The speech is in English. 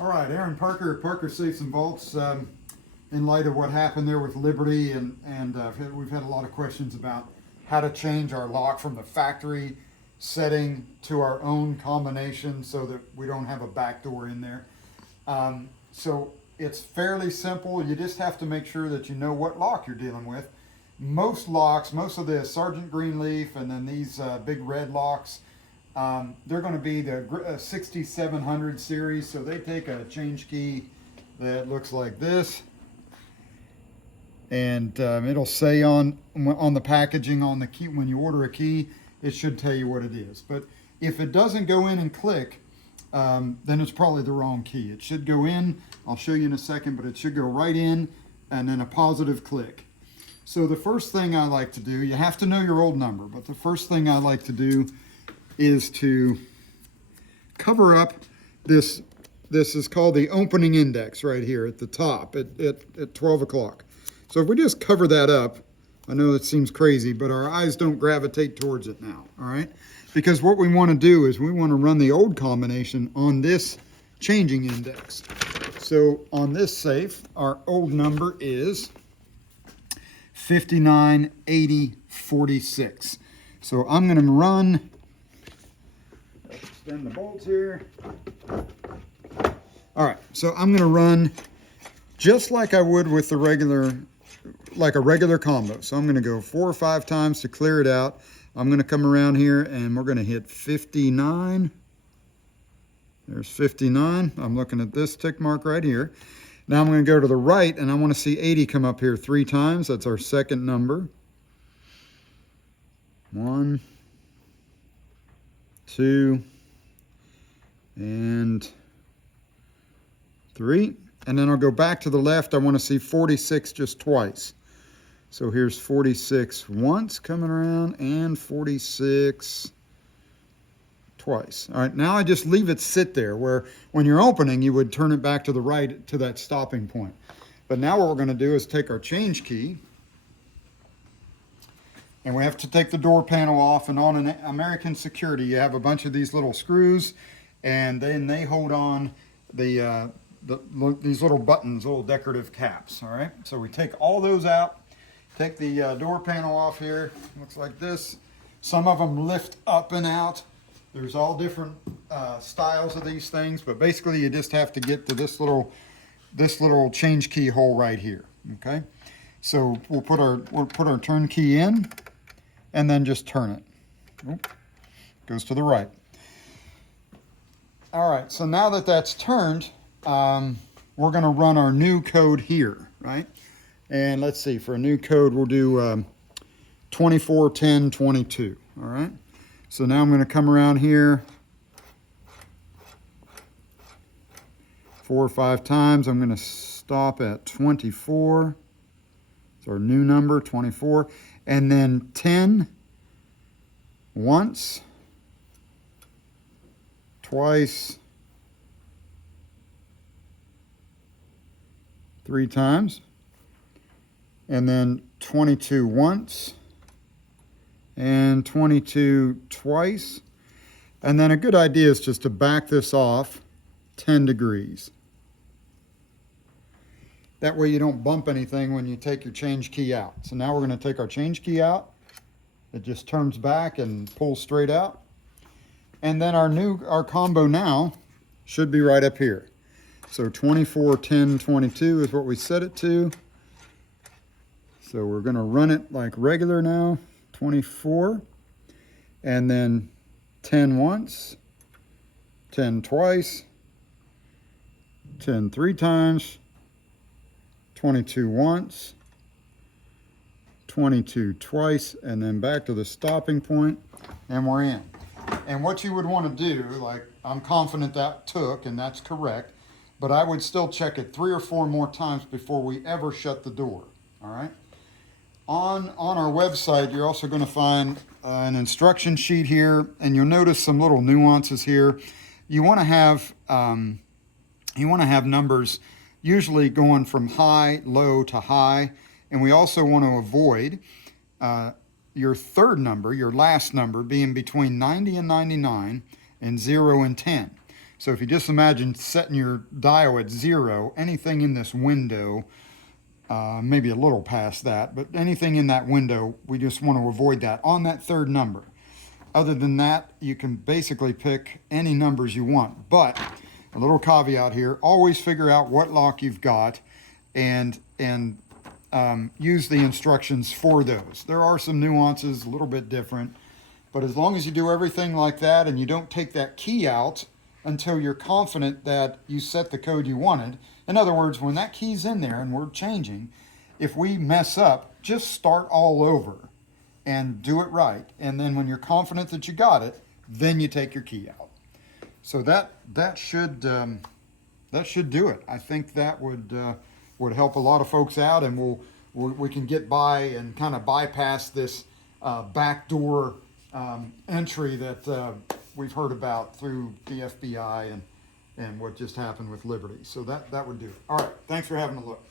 All right, Aaron Parker, Parker Safes and Vaults. In light of what happened there with Liberty, and we've had a lot of questions about how to change our lock from the factory setting to our own combination so that we don't have a back door in there. So it's fairly simple. You just have to make sure that you know what lock you're dealing with. Most locks, most of the Sergeant Greenleaf and then these big red locks, they're going to be the 6700 series. So they take a change key that looks like this, and it'll say on the packaging on the key, when you order a key, it should tell you what it is. But if it doesn't go in and click, then it's probably the wrong key. It should go in, I'll show you in a second, but it should go right in and then a positive click. So the first thing I like to do, you have to know your old number, but the first thing I like to do is to cover up this. This is called the opening index right here at the top at 12 o'clock. So if we just cover that up, I know it seems crazy, but our eyes don't gravitate towards it now, all right? Because what we want to do is we want to run the old combination on this changing index. So on this safe, our old number is 598046. So I'm going to run, extend the bolts here. All right, so I'm going to run just like I would with the regular, like a regular combo. So I'm going to go 4 or 5 times to clear it out. I'm going to come around here and we're going to hit 59. There's 59. I'm looking at this tick mark right here. Now I'm going to go to the right and I want to see 80 come up here 3 times. That's our second number. 1, 2, and 3. And then I'll go back to the left. I want to see 46 just twice. So here's 46 once coming around and 46 twice. All right, now I just leave it sit there where when you're opening, you would turn it back to the right to that stopping point. But now what we're going to do is take our change key, and we have to take the door panel off. And on an American Security, you have a bunch of these little screws, and then they hold on these little buttons, little decorative caps. All right, so we take all those out, take the door panel off here. Looks like this. Some of them lift up and out. There's all different styles of these things, but basically you just have to get to this little change key hole right here. Okay, so we'll put our turn key in and then just turn it. Oop, goes to the right. All right, so now that that's turned, we're going to run our new code here, right? And let's see, for a new code, we'll do 241022, all right? So now I'm going to come around here 4 or 5 times. I'm going to stop at 24. It's our new number, 24. And then 10 once, twice, 3 times, and then 22 once, and 22 twice. And then a good idea is just to back this off 10 degrees. That way you don't bump anything when you take your change key out. So now we're going to take our change key out. It just turns back and pulls straight out. And then our combo now should be right up here. So 241022 is what we set it to. So we're going to run it like regular now. 24, and then 10 once, 10 twice, 10 3 times, 22 once, 22 twice, and then back to the stopping point, and we're in. And what you would want to do, like I'm confident that took, and that's correct, but I would still check it 3 or 4 more times before we ever shut the door, all right? On our website, you're also going to find an instruction sheet here, and you'll notice some little nuances here. You want to have numbers usually going from high, low to high, and we also want to avoid your third number, your last number, being between 90 and 99 and 0 and 10. So if you just imagine setting your dial at 0, anything in this window, maybe a little past that, but anything in that window, we just want to avoid that on that third number. Other than that, you can basically pick any numbers you want. But a little caveat here, always figure out what lock you've got and use the instructions for those. There are some nuances, a little bit different, but as long as you do everything like that and you don't take that key out until you're confident that you set the code you wanted. In other words, when that key's in there and we're changing, if we mess up, just start all over and do it right. And then when you're confident that you got it, then you take your key out. So that should do it. I think that would help a lot of folks out, and we can get by and kind of bypass this backdoor entry that we've heard about through the FBI and what just happened with Liberty. So that would do it. All right, thanks for having a look.